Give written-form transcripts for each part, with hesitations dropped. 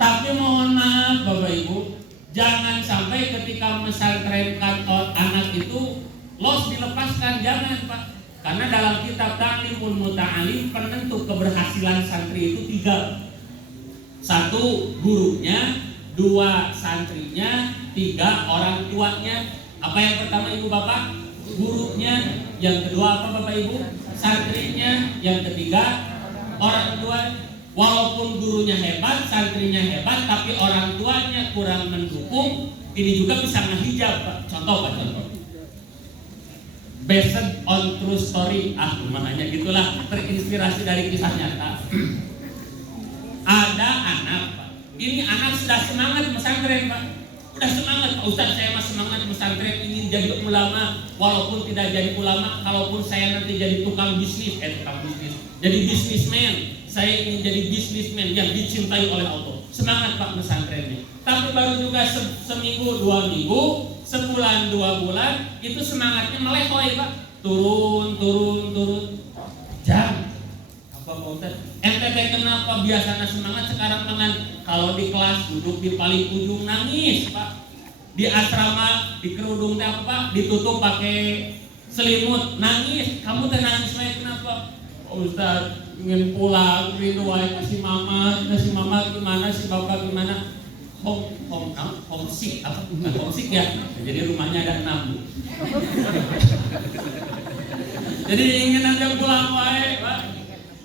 Tapi mohon maaf Bapak Ibu, jangan sampai ketika mesantrenkan anak itu los dilepaskan, jangan Pak. Karena dalam kitab Ta'limul Muta'alim penentu keberhasilan santri itu 3. 1 gurunya, 2 santrinya, 3 orang tuanya. Apa yang pertama Ibu Bapak? Gurunya. Yang kedua apa Bapak Ibu? Santrinya. Yang ketiga orang tua. Walaupun gurunya hebat, santrinya hebat, tapi orang tuanya kurang mendukung, ini juga bisa ngehijab Pak. Contoh Pak, contoh. Based on true story, makanya gitulah, terinspirasi dari kisah nyata. Ada anak Pak, ini anak sudah semangat pesantren Pak, udah semangat Pak Ustaz, saya mah semangat pesantren, ingin jadi ulama, walaupun tidak jadi ulama, kalaupun saya nanti jadi tukang bisnis, jadi bisnismen, saya ingin jadi bisnismen yang dicintai oleh Allah. Semangat Pak pesantrennya. Tapi baru juga seminggu, 2 minggu, sebulan, 2 bulan, itu semangatnya melehoy Pak. Turun. Jam. Apa Pak Ustaz? NTT kenapa biasanya semangat sekarang dengan kalau di kelas duduk di paling ujung nangis Pak. Di asrama di kerudung apa Pak? Ditutup pakai selimut nangis. Kamu teh nangis kenapa? Pak Ustaz ingin pulang, rindu wae si mama gimana, si bapak gimana? Homesick apa? Bukan homesick ya. Jadi rumahnya ada 6. Jadi ingin aja pulang wae, Pak.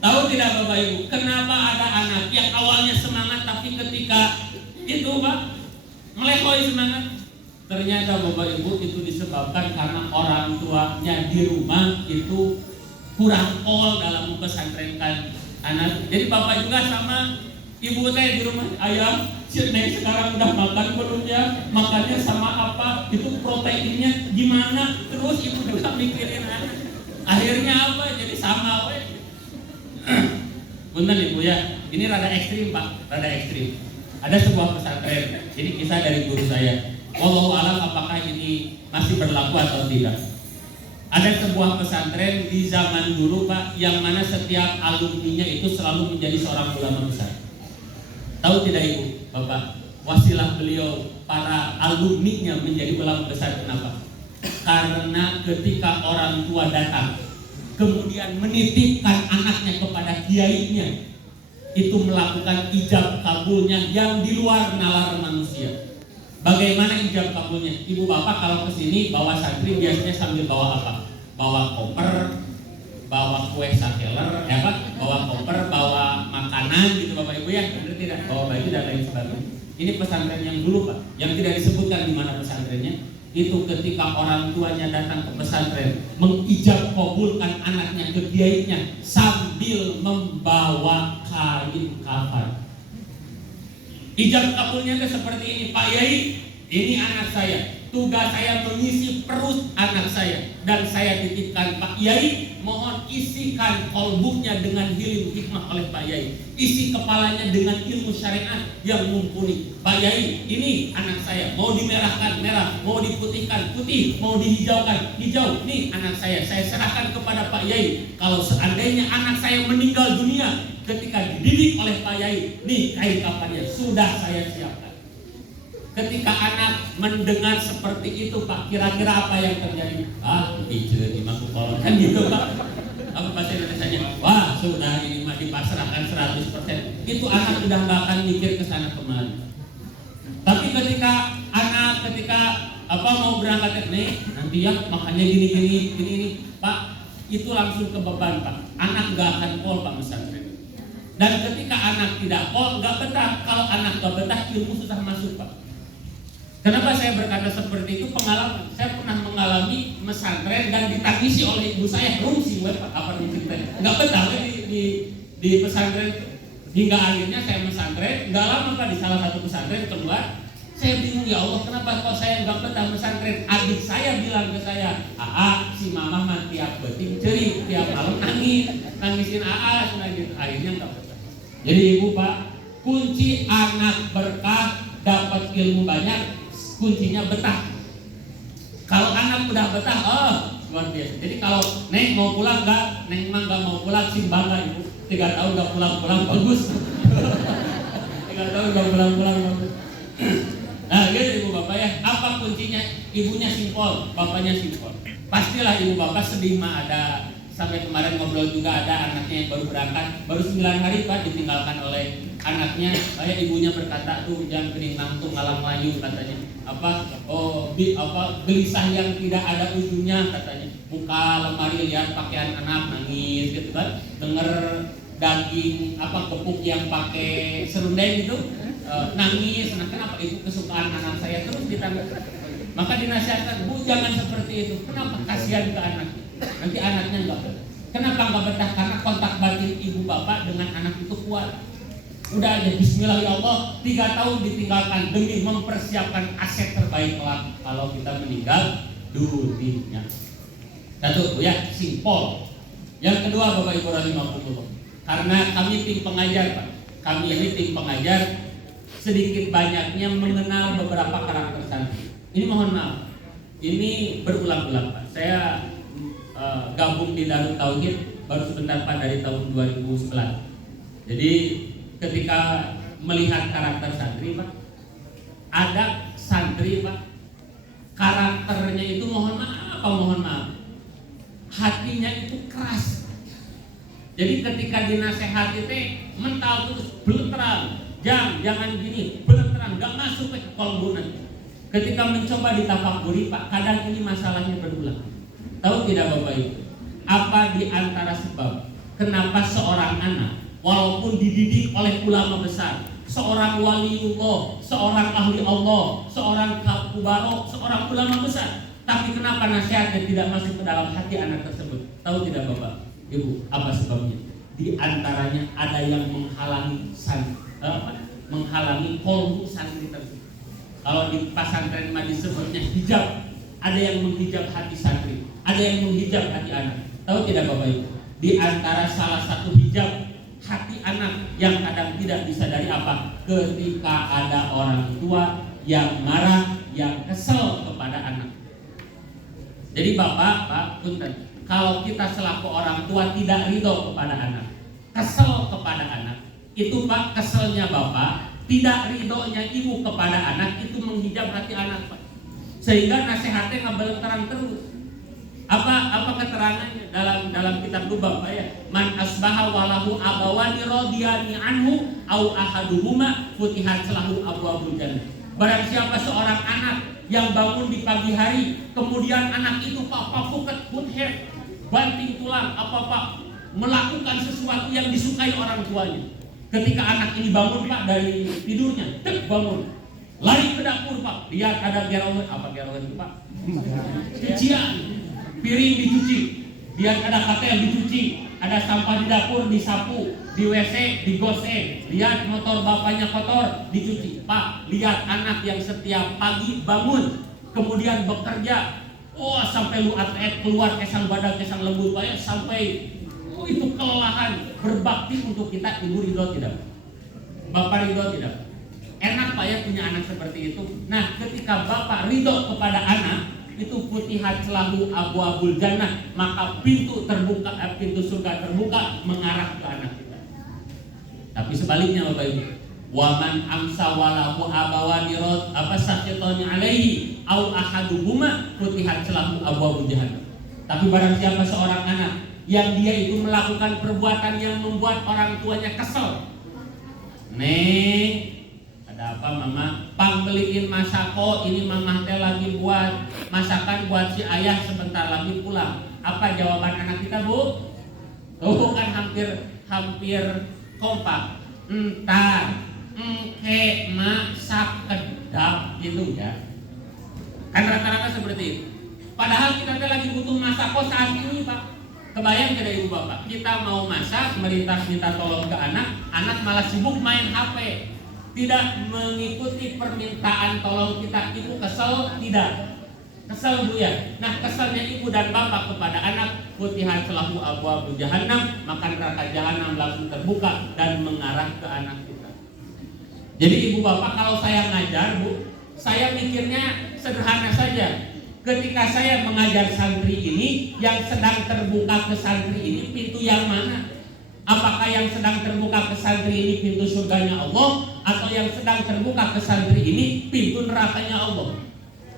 Tahu tidak Bapak Ibu, kenapa ada anak yang awalnya semangat tapi ketika itu Pak melehoy semangat? Ternyata Bapak Ibu itu disebabkan karena orang tuanya di rumah itu kurang all dalam mempesantrenkan anak. Jadi Bapak juga sama ibu teh di rumah, ayah, si Neng sekarang udah makan belum ya? Makannya sama apa? Itu proteinnya gimana? Terus ibu juga mikirin anak. Akhirnya apa? Jadi sama we. Punten Ibu ya, ini rada ekstrim Pak, rada ekstrim. Ada sebuah pesantren, ini kisah dari guru saya. Wallahu alam apakah ini masih berlaku atau tidak. Ada sebuah pesantren di zaman dulu Pak, yang mana setiap alumninya itu selalu menjadi seorang ulama besar. Tahu tidak Ibu, Bapak, wasilah beliau para alumninya menjadi ulama besar kenapa? Karena ketika orang tua datang kemudian menitipkan anaknya kepada kiainya, itu melakukan ijab kabulnya yang di luar nalar manusia. Bagaimana ijab kabulnya? Ibu bapak kalau kesini bawa santri biasanya sambil bawa apa? Bawa koper, bawa kue sakeler, ya Pak? Bawa koper, bawa makanan gitu Bapak Ibu ya, benar tidak? Bawa baju dan lain sebagainya. Ini pesantren yang dulu Pak, yang tidak disebutkan di mana pesantrennya. Itu ketika orang tuanya datang ke pesantren, mengijab kabulkan anaknya ke kiainya sambil membawa kain kafan. Ijab kabulnya itu seperti ini, Pak Yai, ini anak saya, tugas saya mengisi perut anak saya, dan saya titipkan Pak Yai, mohon isikan kolbuknya dengan hilim hikmah oleh Pak Yai, isi kepalanya dengan ilmu syariat yang mumpuni. Pak Yai, ini anak saya, mau dimerahkan merah, mau diputihkan putih, mau dihijaukan hijau. Nih anak saya serahkan kepada Pak Yai. Kalau seandainya anak saya meninggal dunia ketika dididik oleh Pak Yai, nih kain kafannya sudah saya siapkan. Ketika anak mendengar seperti itu Pak, kira-kira apa yang terjadi? Hijau di kolon kan gitu Pak. Apa bahasa Indonesianya? Wah sudah ini mah dipasrahkan 100%. Itu anak udah gak akan mikir ke sana kemari. Tapi ketika anak mau berangkat nih nanti ya makanya gini Pak, itu langsung ke beban Pak. Anak gak akan pol Pak pesantren. Dan ketika anak tidak pol, gak betah. Kalau anak gak betah, ilmu susah masuk Pak. Kenapa saya berkata seperti itu? Pengalaman. Saya pernah mengalami pesantren dan ditangisi oleh ibu saya. Rungsi Pak, apa cerita? Gak betah di pesantren itu. Hingga akhirnya saya pesantren. Gak lama Pak di salah satu pesantren keluar. Saya bingung, ya Allah kenapa kok saya gak betah pesantren. Adik saya bilang ke saya, si mama mah tiap beting cerik, tiap malam nangisin sudah gitu. Akhirnya gak betah. Jadi ibu Pak, kunci anak berkah dapat ilmu banyak, kuncinya betah. Kalau anak udah betah, luar biasa. Jadi kalau Neng mau pulang Neng mah gak mau pulang, sih bangga ibu. 3 tahun gak pulang bagus. 3 tahun gak pulang-pulang. Nah gitu ibu bapak ya, apa kuncinya? Ibunya simpel, bapaknya simpel. Pastilah ibu bapak sedih mah ada. Sampai kemarin ngobrol juga ada anaknya yang baru berangkat, baru 9 hari Pak ditinggalkan oleh anaknya. Kayak ibunya berkata tuh jangan kening nangtung ngalang layu katanya. Gelisah yang tidak ada ujungnya katanya. Buka lemari lihat pakaian anak nangis gitu kan. Dengar daging gepuk yang pakai serundeng gitu nangis. Nah kenapa itu kesukaan anak saya terus ditanggung. Maka dinasihatkan, Bu jangan seperti itu. Kenapa? Kasihan ke anaknya. Nanti anaknya enggak betah. Kenapa enggak betah? Karena kontak batin ibu bapak dengan anak itu kuat. Udah aja bismillah ya Allah, 3 tahun ditinggalkan demi mempersiapkan aset terbaik kelak kalau kita meninggal dunia. Satu ya, simpel. Yang kedua Bapak Ibu rahimahumullah. Karena kami tim pengajar Pak. Kami ini tim pengajar sedikit banyaknya mengenal beberapa karakter santri. Ini mohon maaf. Ini berulang-ulang Pak. Saya gabung di Darut Tauhid baru sebentar Pak dari tahun 2011. Jadi ketika melihat karakter santri Pak, ada santri Pak karakternya itu mohon maaf hatinya itu keras. Jadi ketika dinasehati mental terus belenterang, jangan gini, belenterang, gak masuk ke kolbu nanti. Ketika mencoba ditafakuri Pak, kadang ini masalahnya berulang. Tahu tidak Bapak Ibu? Apa di antara sebab kenapa seorang anak walaupun dididik oleh ulama besar, seorang waliullah, seorang ahli Allah, seorang kubarok, seorang ulama besar, tapi kenapa nasihatnya tidak masuk ke dalam hati anak tersebut? Tahu tidak Bapak Ibu apa sebabnya? Di antaranya ada yang menghalangi kolbu santri tersebut. Kalau di pesantren mah disebutnya hijab, ada yang menghijab hati santri, ada yang menghijab hati anak. Tahu tidak Bapak Ibu? Di antara salah satu hijab hati anak yang kadang tidak bisa dari apa? Ketika ada orang tua yang marah, yang kesel kepada anak. Jadi Bapak, punten, kalau kita selaku orang tua tidak ridho kepada anak, kesel kepada anak, itu Pak keselnya Bapak, tidak ridhonya ibu kepada anak itu menghijab hati anak Pak. Sehingga nasihatnya nggak belenterang terus. Apa keterangannya dalam kitab Lubang Pak ya? Man asbaha walahu abawani radiyani anhu au ahaduhuma futihat lahu abwabul jannah. Barang siapa seorang anak yang bangun di pagi hari, kemudian anak itu papa puket puther, banting tulang, melakukan sesuatu yang disukai orang tuanya. Ketika anak ini bangun Pak dari tidurnya, bangun, lari ke dapur Pak, lihat ada gerowen, itu Pak? Cucian, piring dicuci, lihat ada katel dicuci, ada sampah di dapur disapu, di WC digoseng, lihat motor bapaknya kotor dicuci. Pak, lihat anak yang setiap pagi bangun, kemudian bekerja, sampai lu atlet keluar kesang badan kesang lembut Pak ya, sampai itu kelelahan berbakti untuk kita. Ibu ridho tidak? Bapak ridho tidak? Enak Pak ya punya anak seperti itu. Nah ketika Bapak ridho kepada anak, itu futihat lahu abwabul jannah, maka pintu surga terbuka mengarah ke anak kita. Tapi sebaliknya Bapak Ibu, waman amsa walahu abawani sakyatoni alaihi au ahaduhuma futihat lahu abwabul jahannam. Tapi barang siapa seorang anak yang dia itu melakukan perbuatan yang membuat orang tuanya kesel. Ada apa Mama? Pang beliin masako, ini Mama teh lagi buat masakan buat si ayah sebentar lagi pulang. Apa jawaban anak kita Bu? Kan hampir kompak. Entar, engke masak kedap gitu ya. Kan rata-rata seperti itu. Padahal kita teh lagi butuh masako saat ini Pak. Kebayang tidak Ibu Bapak? Kita mau masak, minta tolong ke anak malah sibuk main HP. Tidak mengikuti permintaan tolong kita. Ibu kesel? Tidak. Kesel Bu ya? Nah keselnya ibu dan bapak kepada anak, futihat lahu abwabul jahannam, maka neraka jahanam langsung terbuka dan mengarah ke anak kita. Jadi Ibu Bapak kalau saya ngajar Bu, saya mikirnya sederhana saja. Ketika saya mengajar santri ini, yang sedang terbuka ke santri ini pintu yang mana? Apakah yang sedang terbuka ke santri ini pintu surganya Allah atau yang sedang terbuka ke santri ini pintu nerakanya Allah.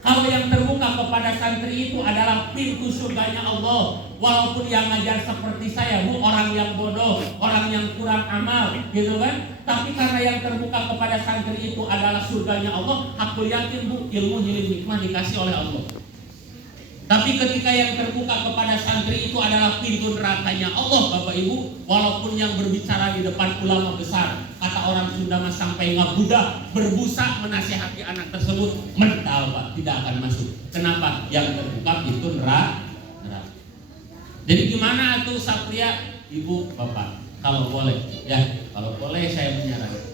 Kalau yang terbuka kepada santri itu adalah pintu surganya Allah. Walaupun yang ngajar seperti saya, Bu, orang yang bodoh, orang yang kurang amal, gitu kan? Tapi karena yang terbuka kepada santri itu adalah surganya Allah, aku yakin, Bu, ilmu hilim hikmah dikasih oleh Allah. Tapi ketika yang terbuka kepada santri itu adalah pintu nerakanya Allah, Bapak Ibu, walaupun yang berbicara di depan ulama besar, kata orang Sunda mas sampai ngabudah, berbusa menasihati anak tersebut, mental, Pak, tidak akan masuk. Kenapa? Yang terbuka pintu neraka. Jadi gimana tuh Satria, Ibu, Bapak? Kalau boleh, ya, kalau boleh saya menyarankan,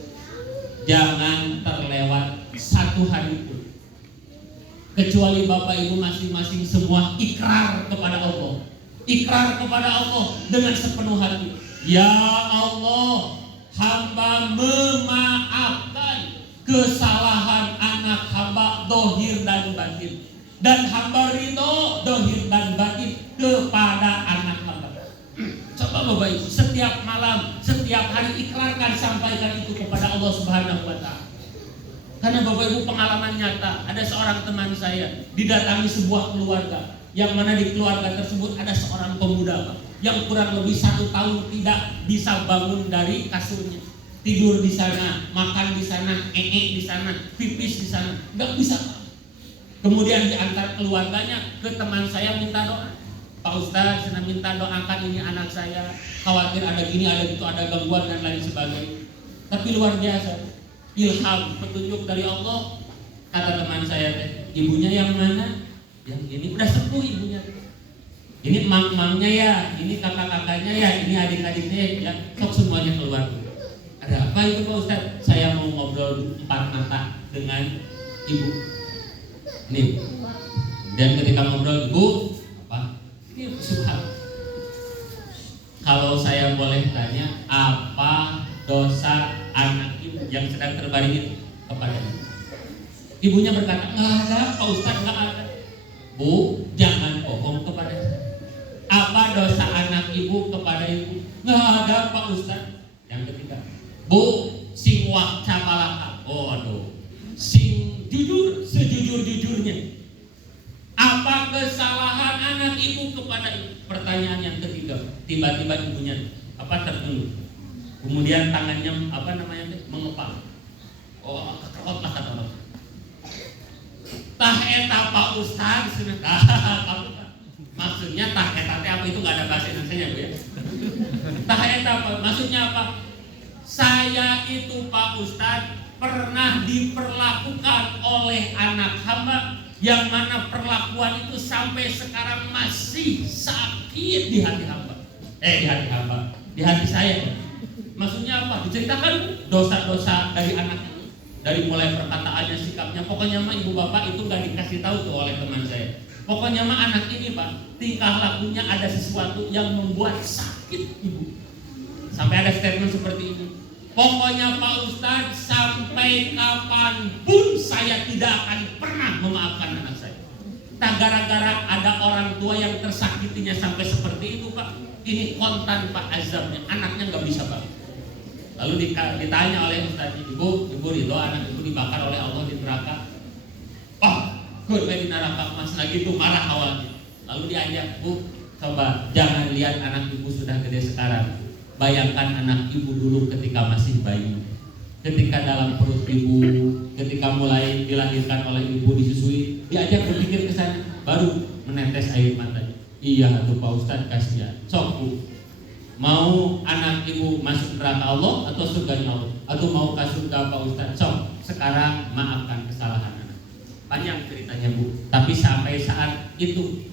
jangan terlewat satu hari pun kecuali Bapak Ibu masing-masing semua ikrar kepada Allah. Ikrar kepada Allah dengan sepenuh hati. Ya Allah, hamba memaafkan kesalahan anak hamba dohir dan batin, dan hamba ridho dohir dan batin kepada anak hamba. Coba Bapak Ibu, setiap malam, setiap hari ikrarkan, sampaikan itu kepada Allah Subhanahu wa Ta'ala. Karena Bapak Ibu pengalaman nyata, ada seorang teman saya didatangi sebuah keluarga, yang mana di keluarga tersebut ada seorang pemuda, Pak, yang kurang lebih 1 tahun tidak bisa bangun dari kasurnya, tidur di sana, makan di sana, di sana, pipis di sana, nggak bisa. Kemudian diantar keluarganya ke teman saya minta doa. Pak Ustadz, saya minta doakan ini anak saya, khawatir ada gini, ada gitu, ada gangguan dan lain sebagainya. Tapi luar biasa, ilham, petunjuk dari Allah. Kata teman saya, ibunya yang mana? Yang ini udah sepuh ibunya. Ini mang-mangnya ya, ini kakak-kakaknya ya, ini adik-adiknya ya, sok semuanya keluar. Ada apa itu Pak Ustadz? Saya mau ngobrol 4 mata dengan ibu. Nih. Dan ketika ngobrol, Ibu, apa? Ini subhan. Kalau saya boleh tanya, apa dosa anak ibu yang sedang terbaring itu kepadanya? Ibunya berkata, nggak ada Pak Ustadz, nggak ada. Bu, jangan bohong kepada saya. Apa dosa anak ibu kepada ibu? Nggak ada Pak Ustadz. Yang ketiga, Bu, sing wakca palaka. Oh aduh, sing jujur sejujur-jujurnya. Apa kesalahan anak ibu kepada ibu? Pertanyaan yang ketiga, tiba-tiba ibunya tertunduk. Kemudian tangannya mengepal. Oh, kekerot lah kata orang. Tah eta Pak Ustaz, maksudnya tah eta apa itu nggak ada bahasa Indonesianya Bu ya? Tah eta apa? Maksudnya apa? Saya itu Pak Ustaz pernah diperlakukan oleh anak hamba yang mana perlakuan itu sampai sekarang masih sakit di hati hamba. Di hati saya. Maksudnya apa? Diceritakan dosa-dosa dari anak itu, dari mulai perkataannya, sikapnya. Pokoknya mah ibu bapak itu gak dikasih tahu tuh oleh teman saya. Pokoknya mah anak ini Pak, tingkah lakunya ada sesuatu yang membuat sakit ibu. Sampai ada statement seperti ini. Pokoknya Pak Ustadz, sampai kapanpun saya tidak akan pernah memaafkan anak saya. Tak gara-gara ada orang tua yang tersakitinya sampai seperti itu Pak. Ini kontan Pak azabnya, anaknya nggak bisa bangun. Lalu ditanya oleh Ustadz, ibu ridho anak ibu dibakar oleh Allah di neraka. Oh, gue di neraka mas lagi tuh marah awalnya. Lalu diajak, Bu, coba jangan lihat anak ibu sudah gede sekarang. Bayangkan anak ibu dulu ketika masih bayi, ketika dalam perut ibu, ketika mulai dilahirkan oleh ibu disusui, diajak berpikir ke sana, baru menetes air matanya. Iya tuh Pak Ustadz, kasihan. Sok Bu, mau anak ibu masuk neraka Allah atau surga Allah, atau mau ke surga Pak Ustadz? Sok, sekarang maafkan kesalahan anak. Panjang ceritanya Bu, tapi sampai saat itu,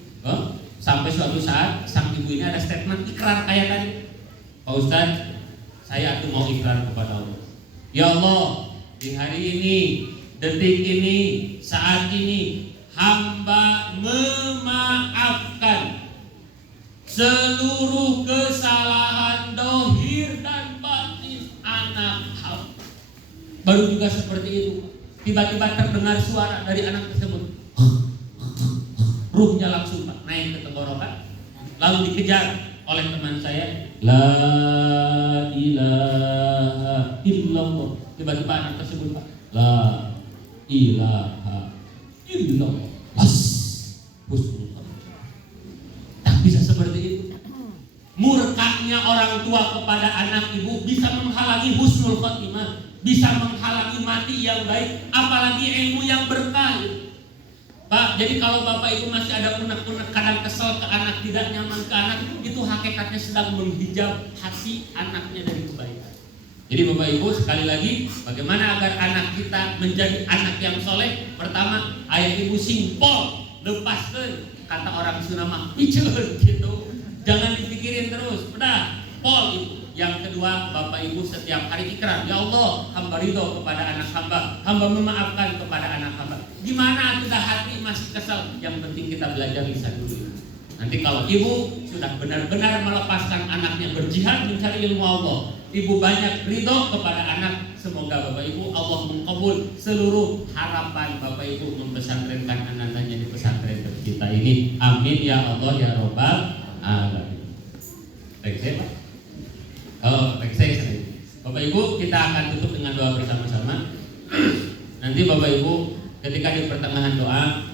sampai suatu saat sang ibu ini ada statement ikrar kayak tadi. Pak Ustadz, saya tuh mau ikrar kepada Allah. Ya Allah, di hari ini, detik ini, saat ini, hamba memaafkan seluruh kesalahan dohir dan batin anak hamba. Baru juga seperti itu, tiba-tiba terdengar suara dari anak tersebut. Ruhnya langsung Pak naik ke tenggorokan, lalu dikejar oleh teman saya. La ilaha illallah. tiba-tiba anak tersebut la ilaha illallah, husnul khotimah. Tak bisa seperti itu. Murkanya orang tua kepada anak ibu bisa menghalangi husnul khotimah, bisa menghalangi mati yang baik, apalagi ilmu yang berkah. Pak, jadi kalau bapak ibu masih ada unek-unek, kadang kesel ke anak, tidak nyaman ke anak, itu hakikatnya sedang menghijab hati anaknya dari kebaikan. Jadi bapak ibu sekali lagi, bagaimana agar anak kita menjadi anak yang soleh? Pertama, ayah ibu simpel, lepaskan, kata orang Sunda mah, gitu. Jangan dipikirin terus, udah, pol itu. Yang kedua, bapak ibu setiap hari ikrar, ya Allah, hamba ridho kepada anak hamba memaafkan kepada anak hamba. Gimana sudah hati masih kesal, yang penting kita belajar lisan dulu. Nanti kalau ibu sudah benar-benar melepaskan anaknya berjihad mencari ilmu Allah, ibu banyak ridho kepada anak, semoga bapak ibu Allah mengkabul seluruh harapan bapak ibu membesantrenkan anak-anaknya di pesantren kita ini. Amin ya Allah ya Rabbal alamin. Baik, saya Pak. Baik, saya Bapak Ibu, kita akan tutup dengan doa bersama-sama. Nanti Bapak Ibu ketika di pertengahan doa,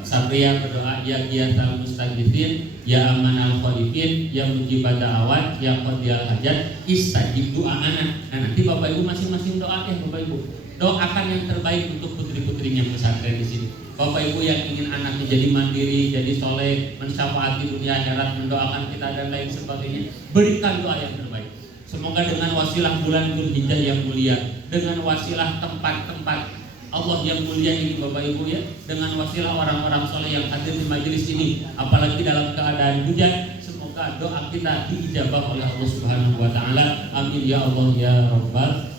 Sabria berdoa, ya Ghiyathal Mustagifin, ya Amanal Khalifin, ya Mujibad Da'awat, ya Qadiyal Hajat, istajib doa'ana. Nah, nanti Bapak Ibu masing-masing doa ya Bapak Ibu. Doakan yang terbaik untuk putri-putrinya pesantren di sini. Bapak Ibu yang ingin anaknya jadi mandiri, jadi soleh, mensyafaati dunia akhirat, mendoakan kita dan lain sebagainya, berikan doa yang terbaik. Semoga dengan wasilah bulan Dzulhijjah yang mulia, dengan wasilah tempat-tempat Allah yang mulia ini Bapak Ibu ya, dengan wasilah orang-orang soleh yang hadir di majelis ini, apalagi dalam keadaan hujan, semoga doa kita diijabah oleh Allah Subhanahu wa taala. Amin ya Allah ya Rabbal